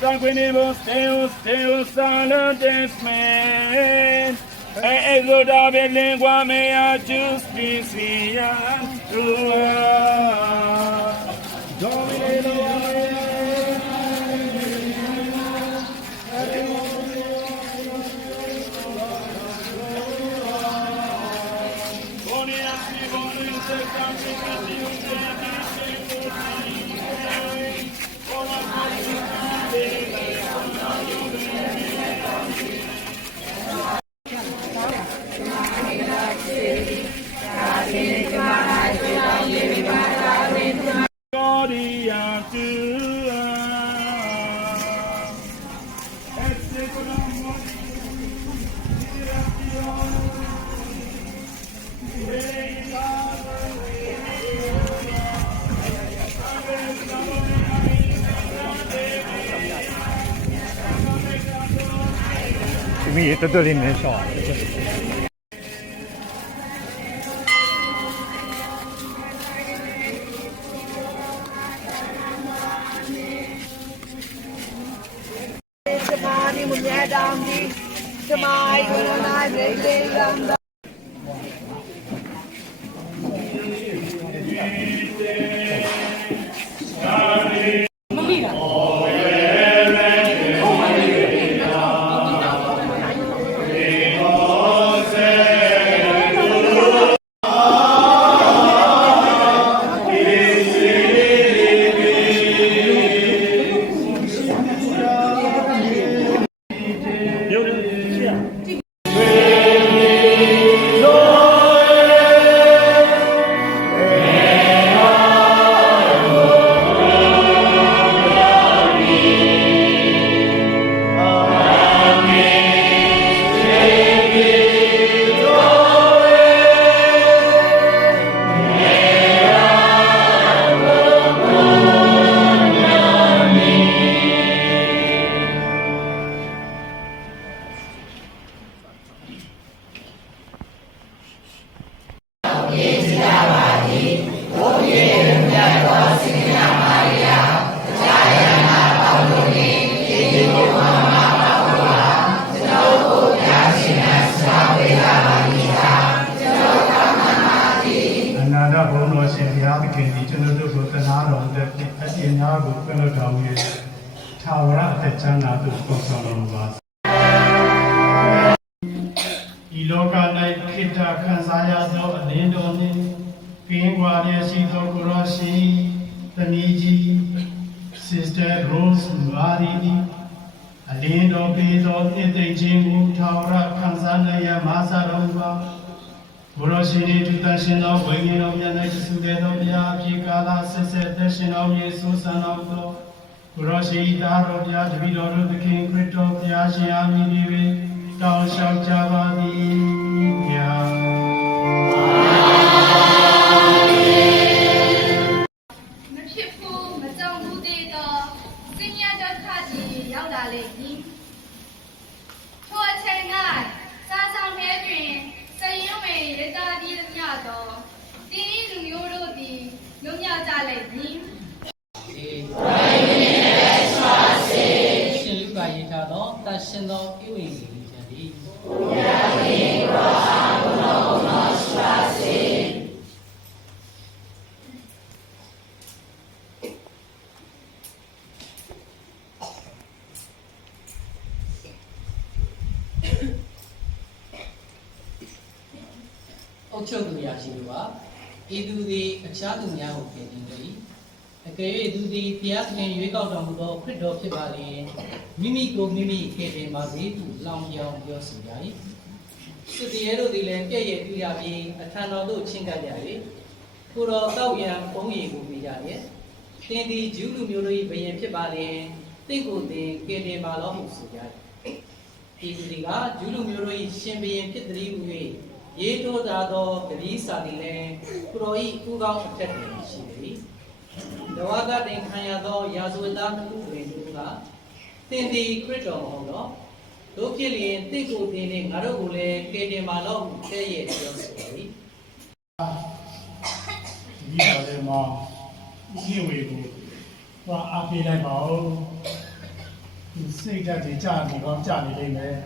Sanguinibus Deus salutis me, exodabit lingua mea justitia tua. Domineมีตัวลินในช่อจะมานี่มันแย่ดำดีจะมาอีกแล้วนายเด็กเด็กดำဤလောက၌ခိတ္တခံစားရသောအလင်းတော်နှင့်ကင်းကွာလျက်ရှိသောကိုရောရှိ သမီးကြီး Sister Rose Mari အလင်းတော်ပေးသောအသိချင်းကိုထာဝရခံစားနိုင်ရမဆတော်ပါဘုရောရှင်၏တုတရှင်သောဝိညာဉ်တော်မြတ်၌စုခဲ့သောဘုရားအဖြစ်ကာလဆက်ဆက်သက်ရှင်တော်ယေရှုဆန်တော်သောဘုရောရှင်၏သားတော်ဘုရားတပည့်တော်တို့သခင်ခရစ်တော်ဘုရားရှင်အားမြည်ပြီးတောင်းလျှောက်ကြပါသည်ဘုရား မဖြစ်ဘူးမကြုံဘူးသေးတော့စင်ရဒုက္ခကြီးရောက်လာလေပြီထိုအချိန်၌စားဆောင်ထဲတွင်စရင်ဝင်ရတာဒီမြတော့တင်းဤလူမျိုးတို့သည်လွတ်မြောက်ကြလေပြီ ရှင်လူကရေးထားသောတန်ရှင်သောဧဝံဂေလိကျမ်းသည် အုတ်ချုပ်သူများရှိလို့ပါဤသူသည်အခြားသူများကိုပြင်နေသည်အကယ်၍သူသည်ဘုရားသခင်ရွေးကောက်တော်မူသောခရစ်တော်ဖြစ်ပါလျင်မိမိကိုမိမိခေတင်ပါစေဟုလောင်ပြောင်ပြောဆိုကြ၏စစ်တီရဲတို့သည်လည်းပြည့်ရဲ့ပြရပြီးအထံတော်သို့ချဉ်ကပ်ကြ၏ကိုတော်တောက်ရန်ပုံရည်ကိုမိကြ၏သင်သည်ဂျူးလူမျိုးတို့၏ဘုရင်ဖြစ်ပါလျင်တင့်ကိုယ်တင်ကေတင်ပါလောဟုဆိုကြ၏ဤသူသည်ကဂျူးလူမျိုးတို့၏ရှင်ဘုရင်ဖြစ်သည်ဟု၍ရေးထိုးသာသောဂတိစာသည်လည်းကိုတော်၏ဥကောင်းအထက်တွင်ရှိသည်။ဒဝါကတင်ခံရသောရာဇဝတ်သားမှုတွင်သူကသင်သည်ခရစ်တော်မဟုတ်တော့တို့ဖြစ်လျင်တင့်ကိုယ်တင်နှင့်ငါတို့ကိုလည်းကယ်တင်ပါလော့ဟုတဲ့ရဲ့ပြောဆိုသည်။ ဒီတော်လေးမှာဒီဝေကိုသွားအားပေးလိုက်ပါဦးဒီစိတ်ဓာတ်တွေကြာနေတော့ကြာနေလိမ့်မယ်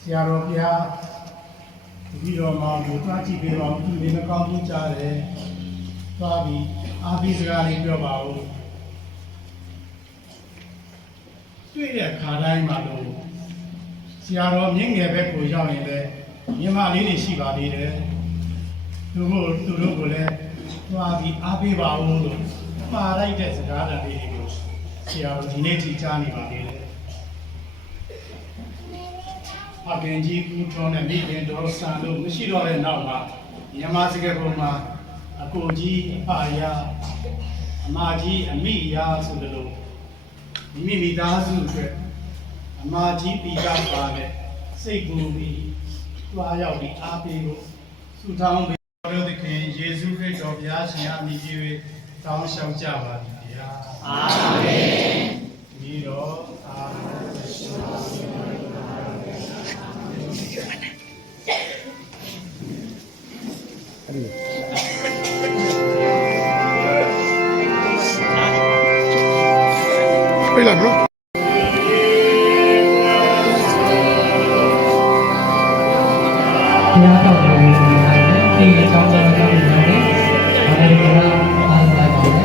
ဆရာတော်ဘုရားဒီတော်မှာကိုသွားကြည့်ပေးပါဦးဒီလေးမကောင်းဘူးကြားတယ်သွားပြီးအားပေးစကားလေးပြောပါဦးတွေ့တဲ့ခါတိုင်းမှာလို့ဆရာတော်မြင့်ငယ်ဘက်ကိုရောက်ရင်လည်းမြမလေးတွေရှိပါသေးတယ်သူတို့ကိုလည်းသွားပြီးအားပေးပါဦးလို့မှာလိုက်တဲ့စကားတန်လေးတွေကိုဆရာတော်ဒီနေ့ထိကြားနေပါသေးတယ်အကင်ကြီးကူထောင်းတဲ့မိခင်တော်ဆန်တို့မရှိတော့တဲ့နောက်မှာမြန်မာစကားပုံမှာအကိုကြီးအဖယာအမကြီးအမိယာဆိုတဲ့လိုမိမိသားစုအတွက်အမကြီးပြီးကပါတဲ့စိတ်ကူပြီးတွားရောက်ပြီးအားပေးဖို့ဆုတောင်းပေးတော်သခင်ယေရှုခရစ်တော်ဘုရားရှင်အားမြည်ပြီးတောင်းလျှောက်ကြပါသည်ဗျာအာမင်ဒီတော့အာမင်Baila, bro. ဘုရားတော်ကိုဒီအကြောင်းကြောင့်လည်းဒီနေ့ဘာလဲကအားလိုက်ပါတယ်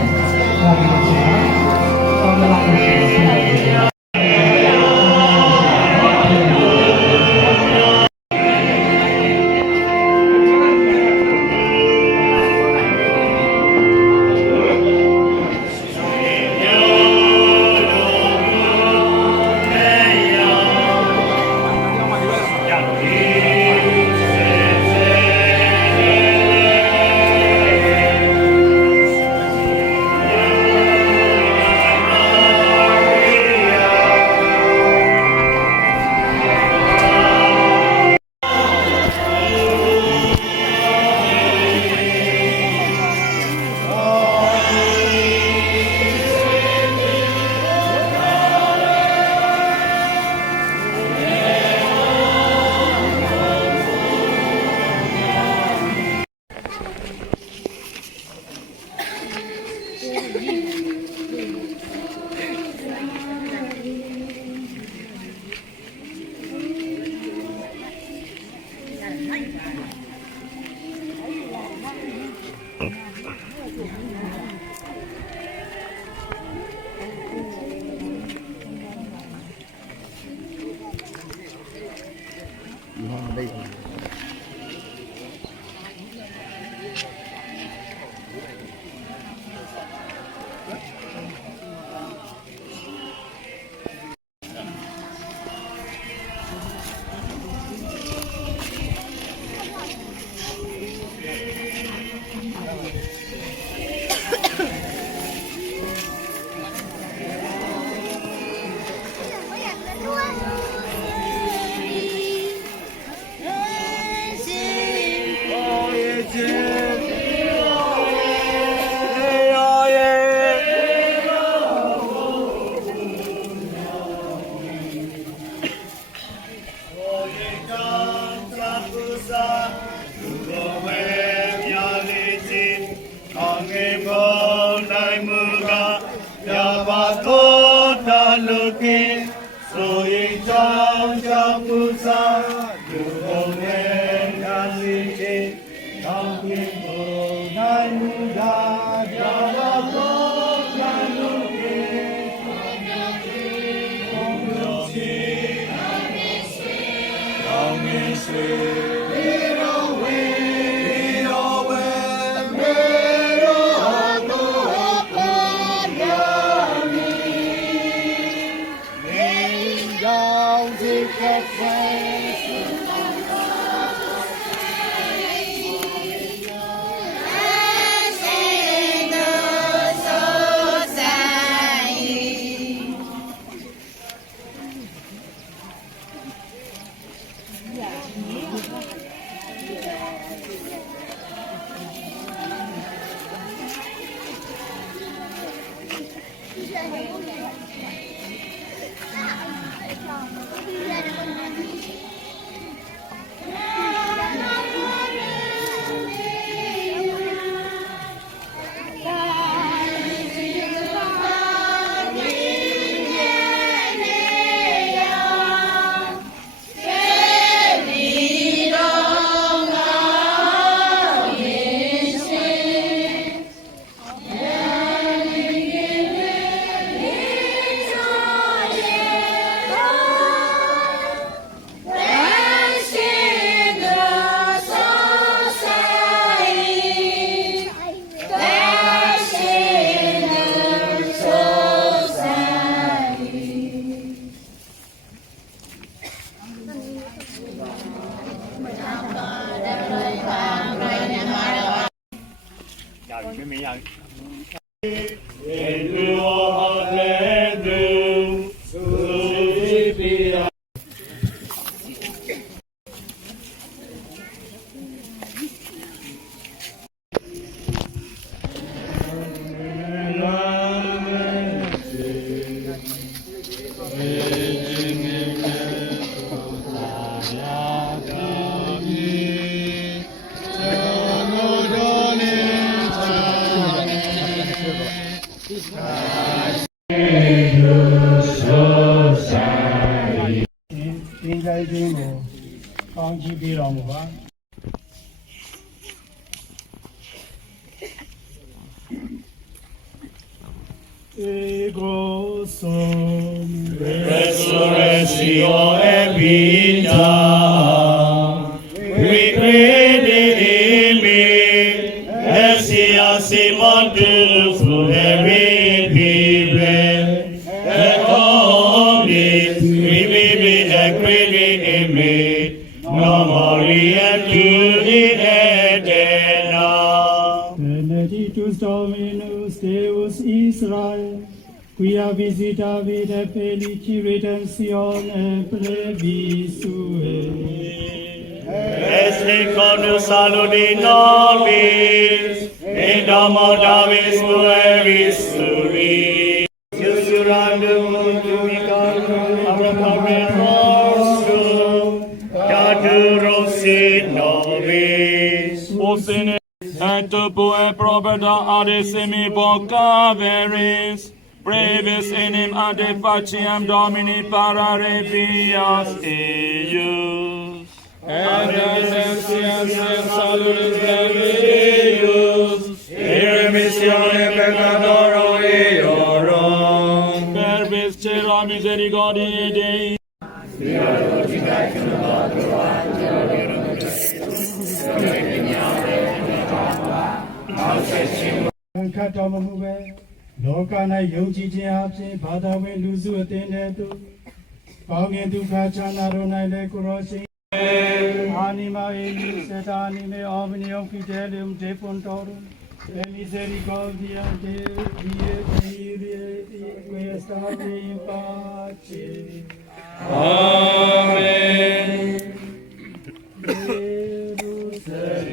။ဟောပြီးတော့ဆောင်းလာလို့ရှိတယ်။ ခင်ဆိုရင်ကြောင်းကြောင်းပူစားလူကုန်နဲ့ညာစီချေတောင်းကင်ကိုနိုင်မှုသာကြောင်းတော့ကံလို့ခင်ကောင်းလို့စီကောင်းငယ်ဆွေဒီတိုင်းချင်းကိုကောင်းချီးပေးတော်မူပါEgo sum resurrectio et vita we crede in me essia simandus fluerit vive et omnis we vive et crede in me memoria tui eterna Benedictus Dominus Deus Israel quia visitavit et felici redemptione brevis sue. Es conus saludi nobis, in domo Davis fueris suri. Susurrandum tumicarum abracabit nostrum, datur sit nobis. Osine et tupue proberta adesimi vocaveris, brevis enim ade faciam Domini parare vias eius. Et redemptiam saludis Deus, in remissione peccatorum eorum. Per viscera misericordiae Dei.ခတ်တော်မမူပဲလောက၌ယုံကြည်ခြင်းအပြင်ဘာသာဝင်လူစုအသင်းတဲ့သူပေါင်းငင်ဒုက္ခချမ်းသာတော်၌လည်းကိုရောရှင်Anima eis et anime omnium fidelium depuntorum per misericordia Dei qui estate in pace. Amen. Say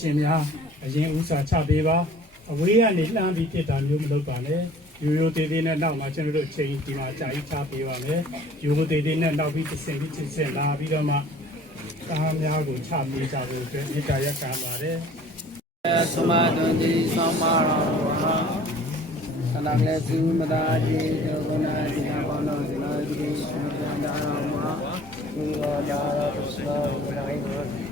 ရှင်များအရင်ဥစားချပေးပါအဝေးကနေလှမ်းပြီးဖြစ်တာမျိုးမလုပ်ပါနဲ့ရိုးရိုးသေးသေးနဲ့နောက်မှာကျွန်တော်တို့ချိန်ဒီမှာကြာကြီးချပေးပါမယ်ရိုးရိုးသေးသေးနဲ့နောက်ပြီးတစ်ဆင့်လာပြီးတော့မှသားများကိုချပေးကြဖို့အတွက်မေတ္တာရပ်ခံပါတယ်သမဒန္တိသမ္မာရောသနာလည်းသူမသာကြီးဒုက္ခနာဒီနာဘောနောဒီနာဒီသံဃာရောမှာဘုရားရာပုစသောဘုရား၏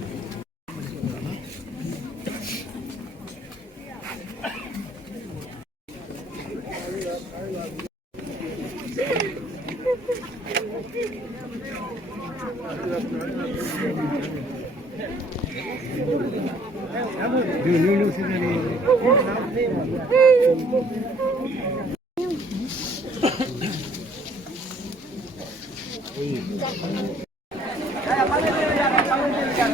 လူစနေလေး